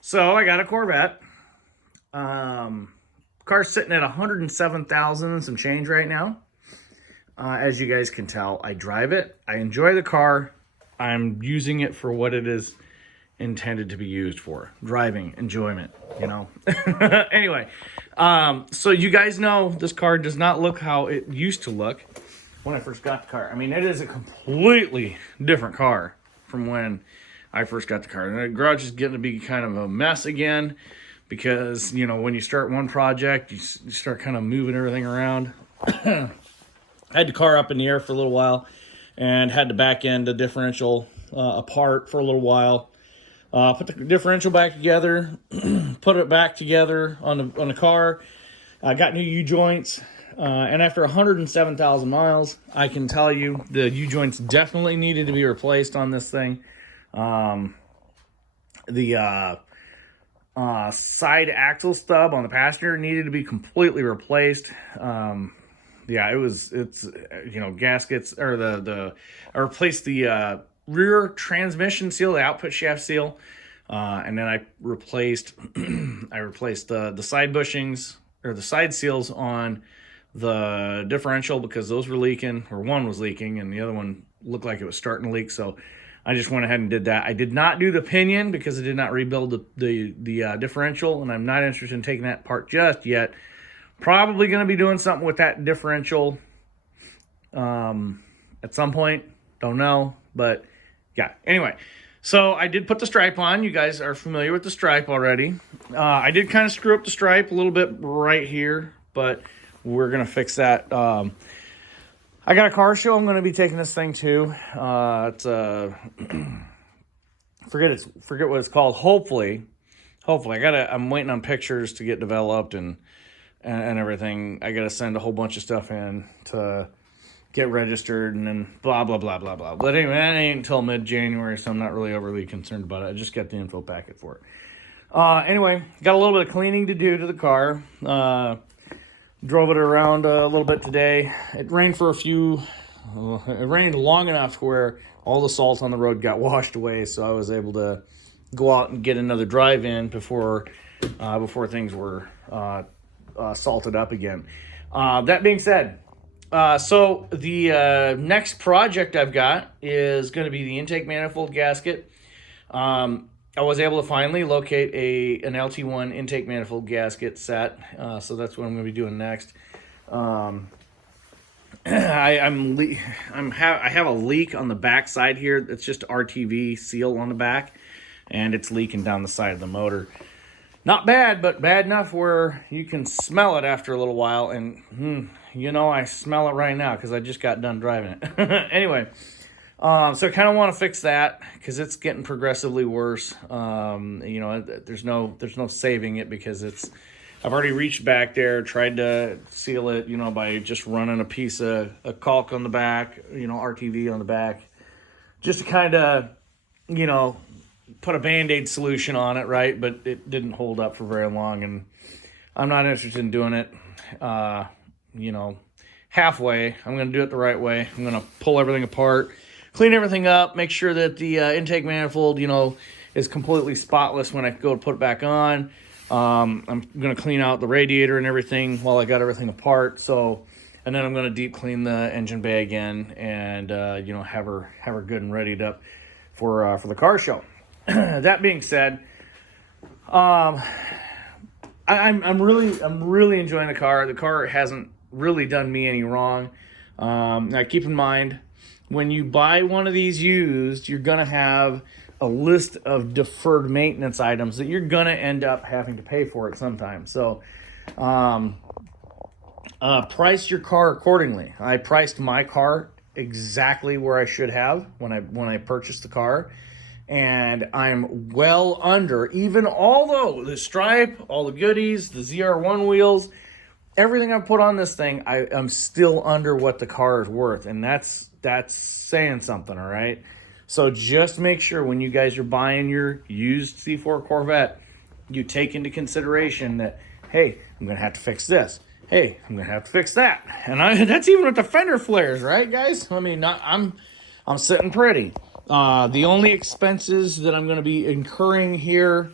So I got a Corvette. Car's sitting at 107,000 and some change right now. As you guys can tell, I drive it. I enjoy the car. I'm using it for what it is intended to be used for. Driving, enjoyment, you know. Anyway, so you guys know this car does not look how it used to look when I first got the car. I mean, it is a completely different car from when I first got the car. And the garage is getting to be kind of a mess again because, you know, when you start one project, you start kind of moving everything around. I had the car up in the air for a little while and had to back end the differential apart for a little while. Put the differential back together, put it back together on the car. I got new U-joints, and after 107,000 miles, I can tell you the U-joints definitely needed to be replaced on this thing. The side axle stub on the passenger needed to be completely replaced. Yeah, it's gaskets, or I replaced the rear transmission seal, the output shaft seal, and then I replaced the side bushings, or the side seals on the differential, because those were leaking, or one was leaking and the other one looked like it was starting to leak. So I just went ahead and did that. I did not do the pinion because I did not rebuild the differential, and I'm not interested in taking that part just yet. Probably going to be doing something with that differential at some point. Don't know, but yeah. Anyway, so I did put the stripe on. You guys are familiar with the stripe already. I did kind of screw up the stripe a little bit right here, but we're going to fix that. I got a car show I'm going to be taking this thing to. It's forget what it's called. Hopefully I'm waiting on pictures to get developed and everything. I got to send a whole bunch of stuff in to get registered, and then blah, blah, blah, blah, blah. But anyway, that ain't until mid-January, so I'm not really overly concerned about it. I just got the info packet for it. Anyway, got a little bit of cleaning to do to the car. Drove it around a little bit today. It rained it rained long enough to where all the salt on the road got washed away, so I was able to go out and get another drive in before things were salted up again. That being said, so the next project I've got is going to be the intake manifold gasket. I was able to finally locate an LT1 intake manifold gasket set, so that's what I'm going to be doing next. I have a leak on the back side here. It's just RTV seal on the back, and it's leaking down the side of the motor. Not bad, but bad enough where you can smell it after a little while, and I smell it right now because I just got done driving it. Anyway, so I kind of want to fix that because it's getting progressively worse. There's no saving it because I've already reached back there, tried to seal it, by just running a piece of caulk on the back, RTV on the back, just to kind of, put a Band-Aid solution on it, right? But it didn't hold up for very long, and I'm not interested in doing it, halfway. I'm going to do it the right way. I'm going to pull everything apart, clean everything up, make sure that the intake manifold, is completely spotless when I go to put it back on. I'm going to clean out the radiator and everything while I got everything apart. And then I'm going to deep clean the engine bay again and, have her good and readied up for the car show. That being said, I'm really enjoying the car. The car hasn't really done me any wrong. Now keep in mind, when you buy one of these used, you're gonna have a list of deferred maintenance items that you're gonna end up having to pay for at some time. So, price your car accordingly. I priced my car exactly where I should have when I purchased the car. And I'm well under, even although the stripe, all the goodies, the ZR1 wheels, everything I've put on this thing, I'm still under what the car is worth. And that's saying something, all right? So just make sure when you guys are buying your used C4 Corvette, you take into consideration that, hey, I'm going to have to fix this. Hey, I'm going to have to fix that. And that's even with the fender flares, right, guys? I mean, I'm sitting pretty. The only expenses that I'm going to be incurring here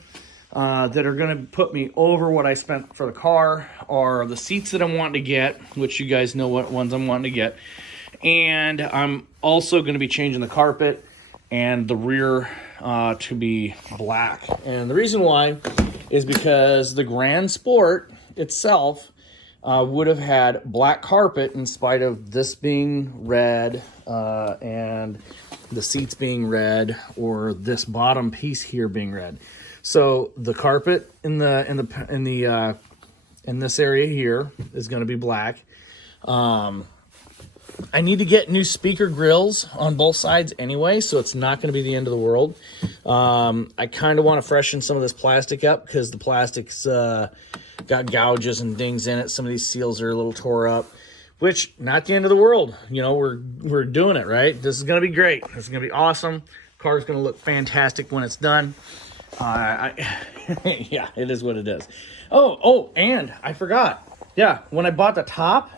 that are going to put me over what I spent for the car are the seats that I'm wanting to get, which you guys know what ones I'm wanting to get. And I'm also going to be changing the carpet and the rear to be black. And the reason why is because the Grand Sport itself would have had black carpet in spite of this being red and the seats being red, or this bottom piece here being red. So the carpet in this area here is going to be black. I need to get new speaker grills on both sides anyway, so it's not going to be the end of the world. I kind of want to freshen some of this plastic up because the plastic's got gouges and dings in it. Some of these seals are a little tore up, which not the end of the world. You know, we're doing it, right? This is going to be great. This is going to be awesome. Car's going to look fantastic when it's done. Yeah, it is what it is. Oh, and I forgot. Yeah, when I bought the top,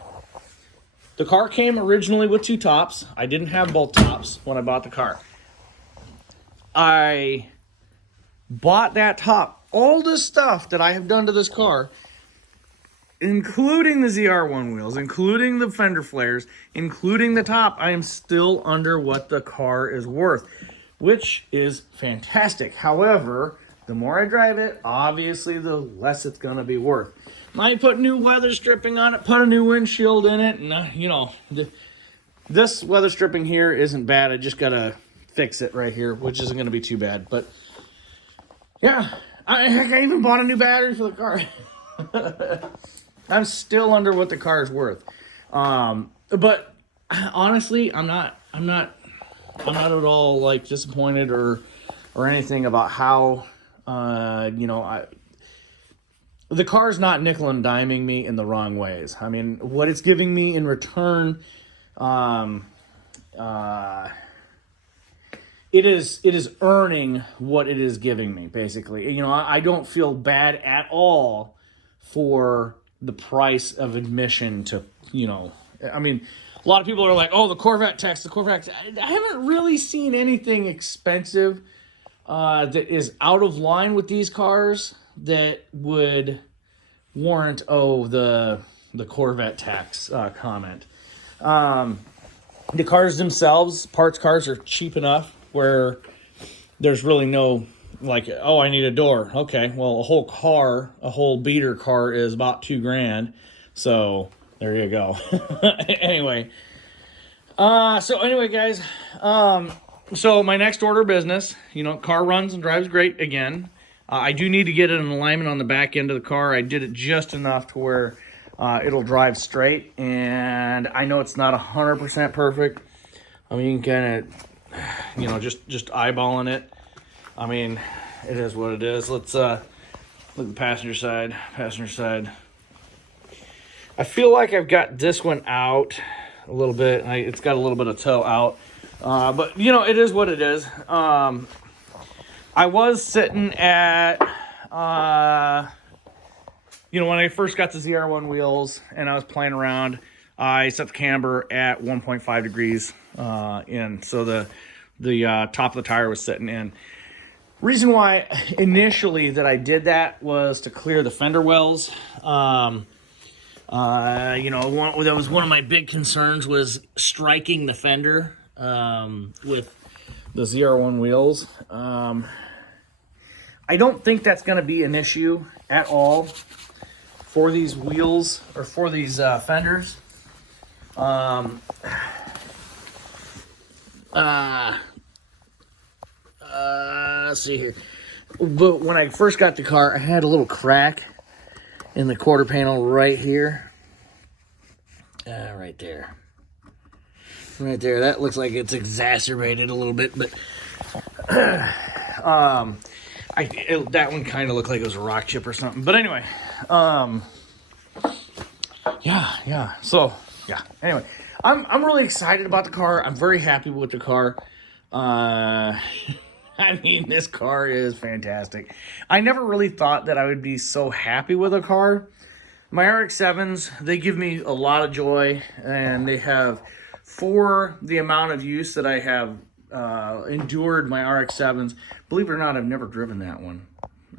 the car came originally with 2 tops. I didn't have both tops when I bought the car. I bought that top. All the stuff that I have done to this car, including the ZR1 wheels, including the fender flares, including the top, I am still under what the car is worth, which is fantastic. However, the more I drive it, obviously the less it's going to be worth. I put new weather stripping on it, put a new windshield in it, and you know, this weather stripping here isn't bad. I just got to fix it right here, which isn't going to be too bad. But yeah, I even bought a new battery for the car. I'm still under what the car is worth. But honestly, I'm not at all like disappointed or anything about how the car's not nickel and diming me in the wrong ways. I mean, what it's giving me in return, it is earning what it is giving me, basically. You know, I don't feel bad at all for the price of admission to, you know, I mean, a lot of people are like, oh, the Corvette tax, the Corvette tax. I haven't really seen anything expensive that is out of line with these cars that would warrant, the Corvette tax comment. The cars themselves, parts cars, are cheap enough where there's really no, like, oh, I need a door. Okay, well, a whole beater car is about $2,000. So there you go. Anyway, guys, so my next order of business, you know, car runs and drives great again. I do need to get an alignment on the back end of the car. I did it just enough to where it'll drive straight, and I know it's not 100% perfect. I mean, you can kind of, you know, just eyeballing it. I mean, it is what it is. Let's look at the passenger side. I feel like I've got this one out a little bit. It's got a little bit of toe out. But, you know, it is what it is. I was sitting at, you know, when I first got the ZR1 wheels and I was playing around, I set the camber at 1.5 degrees in. So the top of the tire was sitting in. Reason why initially that I did that was to clear the fender wells. You know, that was one of my big concerns, was striking the fender with the ZR1 wheels. I don't think that's going to be an issue at all for these wheels or for these fenders. Let's see here. But when I first got the car, I had a little crack in the quarter panel right here. Right there. Right there. That looks like it's exacerbated a little bit, but that one kind of looked like it was a rock chip or something. But anyway, yeah. So yeah. Anyway, I'm really excited about the car. I'm very happy with the car. I mean, this car is fantastic. I never really thought that I would be so happy with a car. My RX-7s, they give me a lot of joy, and they have, for the amount of use that I have endured my RX-7s, believe it or not, I've never driven that one.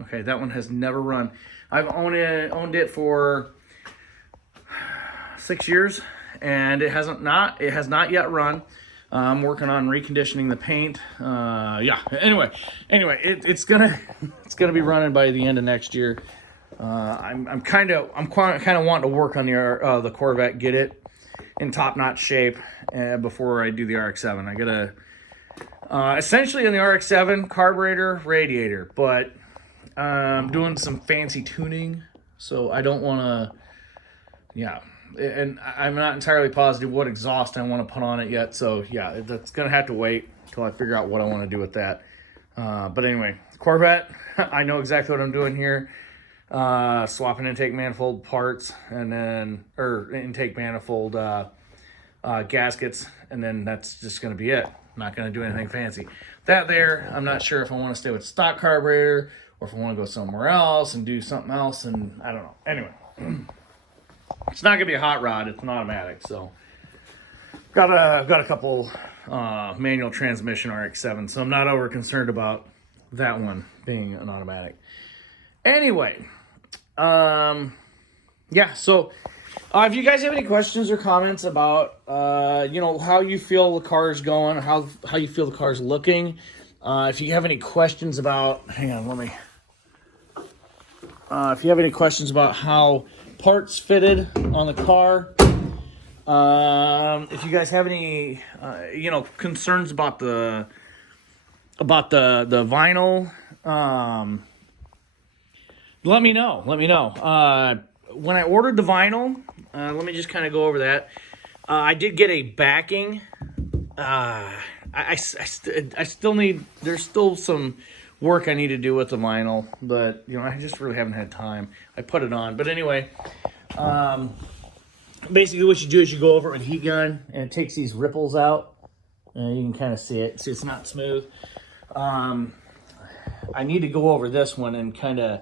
Okay, that one has never run. I've owned it for 6 years, and it has not yet run. I'm working on reconditioning the paint. Yeah. Anyway, it's gonna be running by the end of next year. I'm kind of wanting to work on the Corvette, get it in top-notch shape before I do the RX-7. I gotta essentially in the RX-7 carburetor, radiator, but I'm doing some fancy tuning, so I don't want to. Yeah. And I'm not entirely positive what exhaust I want to put on it yet. So, yeah, that's going to have to wait until I figure out what I want to do with that. But anyway, Corvette, I know exactly what I'm doing here. Swapping intake manifold parts and then, or intake manifold gaskets. And then that's just going to be it. I'm not going to do anything fancy. That there, I'm not sure if I want to stay with stock carburetor or if I want to go somewhere else and do something else. And I don't know. Anyway. It's not gonna be a hot rod. It's an automatic, so got a couple manual transmission RX-7, so I'm not over concerned about that one being an automatic. Anyway, yeah. So if you guys have any questions or comments about how you feel the car's going, or how you feel the car's looking, if you have any questions about, hang on, let me. If you have any questions about how parts fitted on the car, if you guys have any concerns about the vinyl, let me know. When I ordered the vinyl, let me just kind of go over that. I did get a backing. I still need, there's still some work I need to do with the vinyl, but I just really haven't had time. I put it on, but anyway, basically what you do is you go over it with a heat gun, and it takes these ripples out. You can kind of see it. See, it's not smooth. I need to go over this one and kind of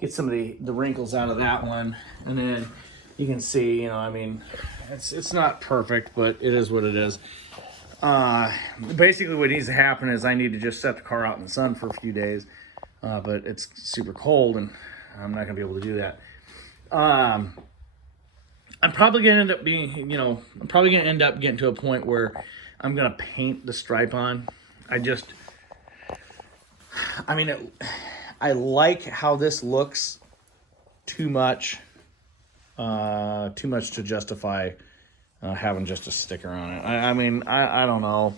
get some of the wrinkles out of that one, and then you can see, it's not perfect, but it is what it is. Basically what needs to happen is I need to just set the car out in the sun for a few days, but it's super cold and I'm not gonna be able to do that. I'm probably gonna end up getting to a point where I'm gonna paint the stripe on. I like how this looks too much to justify having just a sticker on it. I don't know.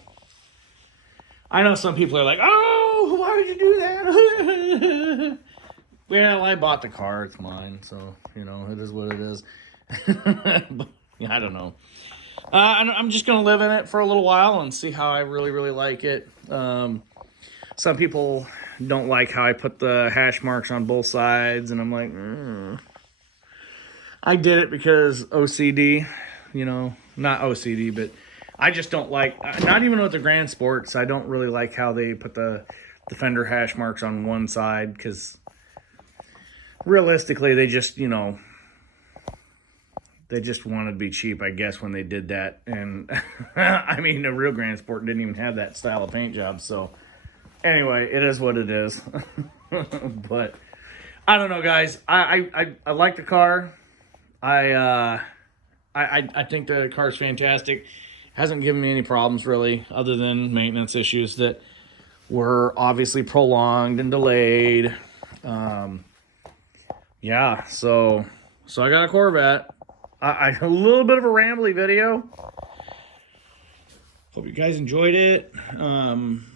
I know some people are like, oh, why would you do that? Well, I bought the car. It's mine. So, it is what it is. But, yeah, I don't know. I'm just going to live in it for a little while and see how I really, really like it. Some people don't like how I put the hash marks on both sides. And I'm like, I did it because OCD. Not OCD, but I just don't like, not even with the Grand Sports, I don't really like how they put the fender hash marks on one side, because realistically, they just wanted to be cheap, I guess, when they did that. And the real Grand Sport didn't even have that style of paint job. So anyway, it is what it is. But I don't know, guys. I like the car. I think the car's fantastic. Hasn't given me any problems, really, other than maintenance issues that were obviously prolonged and delayed. Yeah, so I got a Corvette. A little bit of a rambly video. Hope you guys enjoyed it. Hoping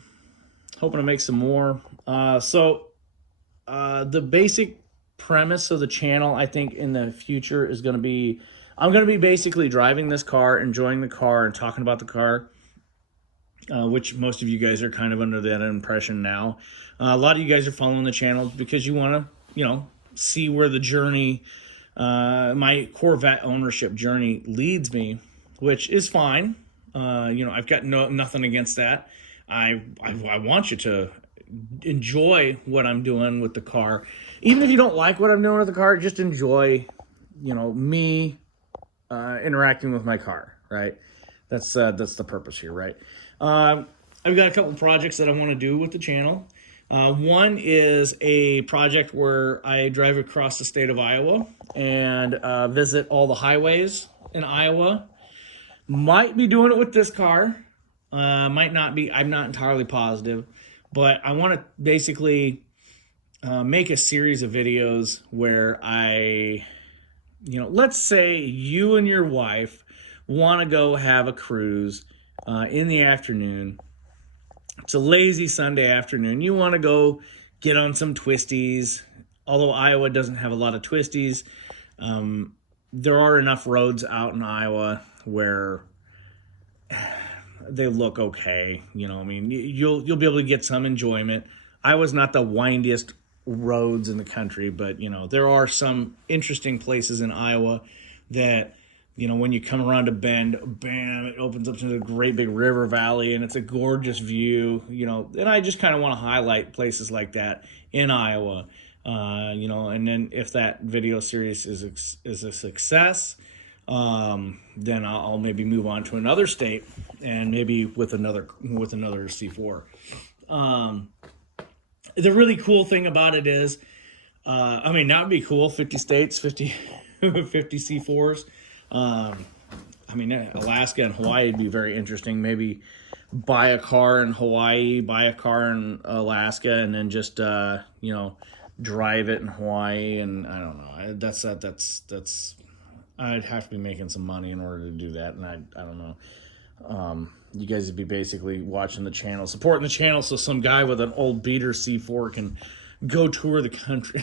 to make some more. The basic premise of the channel, I think, in the future is going to be, I'm going to be basically driving this car, enjoying the car, and talking about the car, which most of you guys are kind of under that impression now. A lot of you guys are following the channel because you want to, see where the journey, my Corvette ownership journey leads me, which is fine. I've got nothing against that. I want you to enjoy what I'm doing with the car. Even if you don't like what I'm doing with the car, just enjoy, me interacting with my car, right? That's the purpose here, right? I've got a couple projects that I want to do with the channel. One is a project where I drive across the state of Iowa and visit all the highways in Iowa. Might be doing it with this car. Might not be. I'm not entirely positive. But I want to basically make a series of videos where let's say you and your wife want to go have a cruise in the afternoon. It's a lazy Sunday afternoon. You want to go get on some twisties. Although Iowa doesn't have a lot of twisties, there are enough roads out in Iowa where they look okay. I mean, you'll be able to get some enjoyment. Iowa's not the windiest roads in the country, but there are some interesting places in Iowa that when you come around a bend, bam, it opens up to a great big river valley, and it's a gorgeous view. And I just kind of want to highlight places like that in Iowa. And then if that video series is a success, then I'll maybe move on to another state and maybe with another C4. The really cool thing about it is, that would be cool. 50 states, 50 C4s. Alaska and Hawaii would be very interesting. Maybe buy a car in Hawaii, buy a car in Alaska, and then just drive it in Hawaii. And I don't know. That's. I'd have to be making some money in order to do that, and I don't know. You guys would be basically watching the channel, supporting the channel, so some guy with an old beater C4 can go tour the country.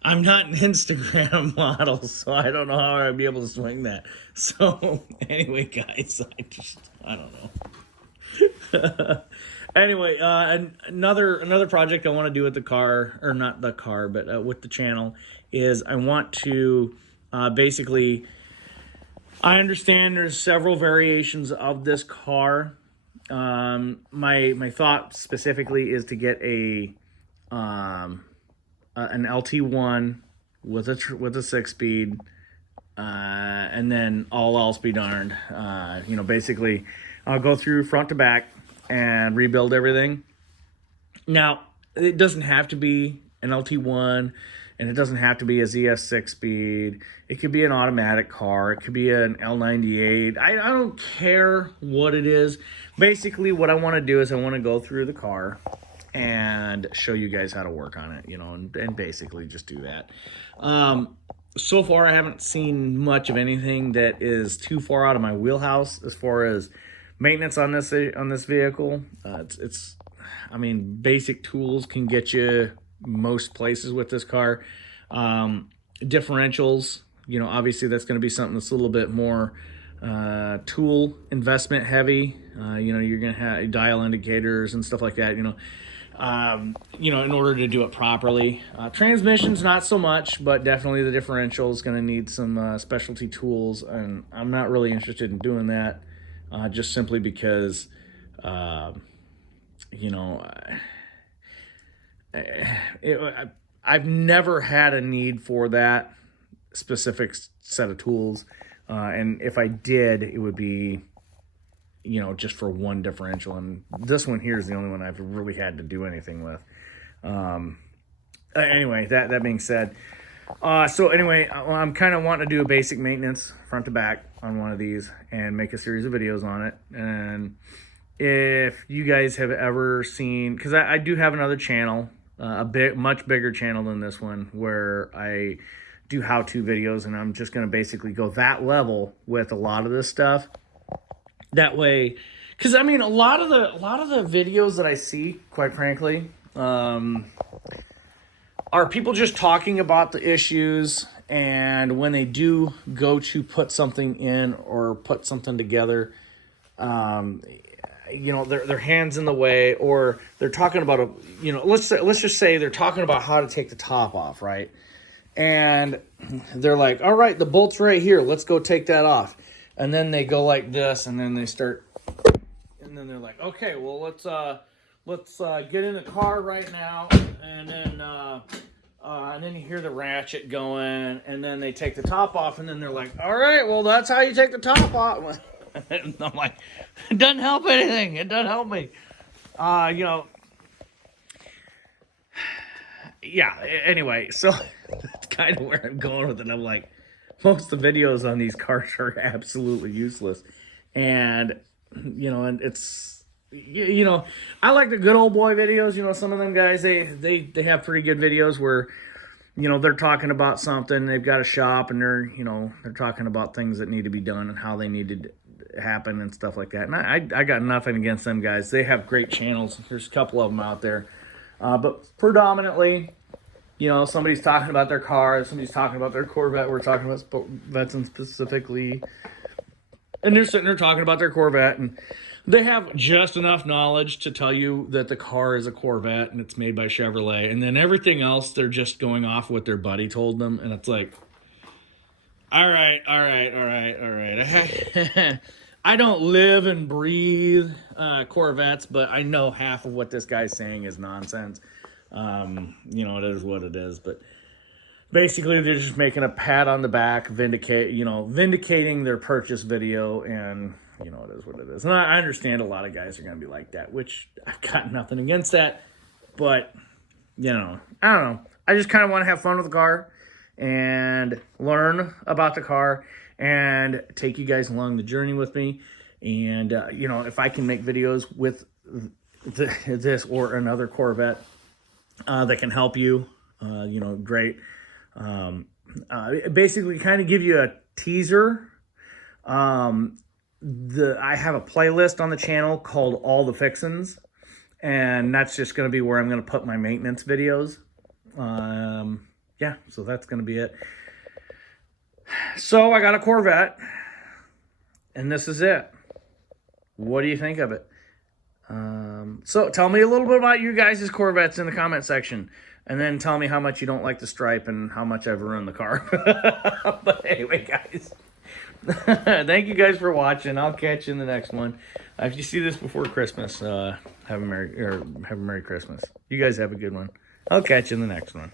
I'm not an Instagram model, so I don't know how I'd be able to swing that. So anyway, guys, I don't know. Anyway, another project I want to do with the car, or not the car, but with the channel, is I want to basically, I understand there's several variations of this car. My thought specifically is to get an LT1 with a 6-speed, and then all else be darned. Basically, I'll go through front to back and rebuild everything. Now, it doesn't have to be an LT1, and it doesn't have to be a ZS 6-speed. It could be an automatic car. It could be an L98. I don't care what it is. Basically, what I want to do is I want to go through the car and show you guys how to work on it, and basically just do that. So far, I haven't seen much of anything that is too far out of my wheelhouse as far as maintenance on this vehicle. Basic tools can get you most places with this car. Differentials, obviously that's going to be something that's a little bit more tool investment heavy. You're going to have dial indicators and stuff like that, in order to do it properly. Transmissions, not so much, but definitely the differential is going to need some specialty tools, and I'm not really interested in doing that, just simply because, I've never had a need for that specific set of tools, and if I did, it would be just for one differential, and this one here is the only one I've really had to do anything with. Anyway, that being said, I'm kind of wanting to do a basic maintenance front to back on one of these and make a series of videos on it. And if you guys have ever seen, because I do have another channel, much bigger channel than this one, where I do how-to videos, and I'm just going to basically go that level with a lot of this stuff. That way, because a lot of the videos that I see, quite frankly, are people just talking about the issues, and when they do go to put something in or put something together, their hands in the way, or they're talking about let's just say they're talking about how to take the top off, right? And they're like, all right, the bolt's right here, let's go take that off. And then they go like this, and then they start, and then they're like, okay, well, let's get in the car right now, and then you hear the ratchet going, and then they take the top off, and then they're like, all right, well, that's how you take the top off. And I'm like, it doesn't help anything. It doesn't help me. You know, yeah, anyway, so that's kind of where I'm going with it. I'm like, most of the videos on these cars are absolutely useless. And, you know, and it's, you know, I like the good old boy videos. You know, some of them guys, they have pretty good videos where, you know, they're talking about something, they've got a shop, and they're, you know, they're talking about things that need to be done and how they need to happen and stuff like that. And I got nothing against them guys. They have great channels. There's a couple of them out there. But predominantly, you know, somebody's talking about their car, somebody's talking about their Corvette. We're talking about Vets specifically. And they're sitting there talking about their Corvette, and they have just enough knowledge to tell you that the car is a Corvette and it's made by Chevrolet. And then everything else, they're just going off what their buddy told them. And it's like, all right. I don't live and breathe Corvettes, but I know half of what this guy's saying is nonsense. You know, it is what it is. But basically, they're just making a pat on the back, vindicating their purchase video, and you know, it is what it is. And I understand a lot of guys are going to be like that, which I've got nothing against that. But, you know, I don't know. I just kind of want to have fun with the car and learn about the car and take you guys along the journey with me. And, you know, if I can make videos with this or another Corvette that can help you, you know, great. Basically kind of give you a teaser. I have a playlist on the channel called All the Fixins, and that's just going to be where I'm going to put my maintenance videos. Yeah, so that's going to be it. So I got a Corvette, and this is it. What do you think of it? So tell me a little bit about you guys' Corvettes in the comment section. And then tell me how much you don't like the stripe and how much I've ruined the car. But anyway, guys. Thank you guys for watching. I'll catch you in the next one. If you see this before Christmas, have a Merry Christmas. You guys have a good one. I'll catch you in the next one.